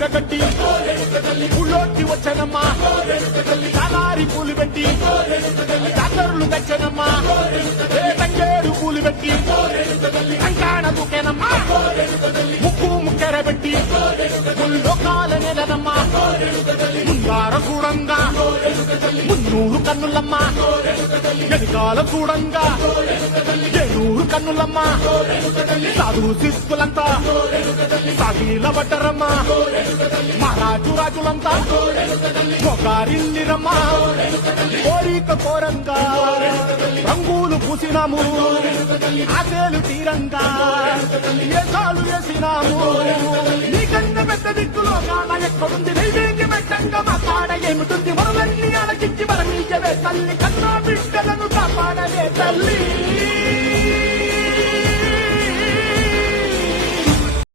చీరగట్టి ఊళ్ళోకి వచ్చనమ్మా చాలారి పూలు పెట్టి జాతరులు తెచ్చనమ్మా తంగేడు పూలు పెట్టి కంకాణ దూకేనమ్మా ముక్కు ముక్కెర పెట్టి లోకాల నెలనమ్మా ముందార చూడంగా మున్నూరు కన్నులమ్మా వెనకాల చూడంగా ఏనూరు కన్నులమ్మా సాధు శిస్తులంతా సాగిల పడ్డరమ్మా మహారాజు రాజులంతా ఒకరిల్లిరమ్మా కోరిక కోరంగా రంగులు పూసినాము ఆశలు తీరంగా ఏసాలు వేసినాము నీకన్నా పెద్ద దిక్కులో కాల ఎక్కడుంది నైవేద్య పెట్టంగా మా కాడ ఏమిటుంది మనలన్నీ అలకించి మన నీయవే తల్లి కన్నా బిడ్డలను కాపాడవే తల్లి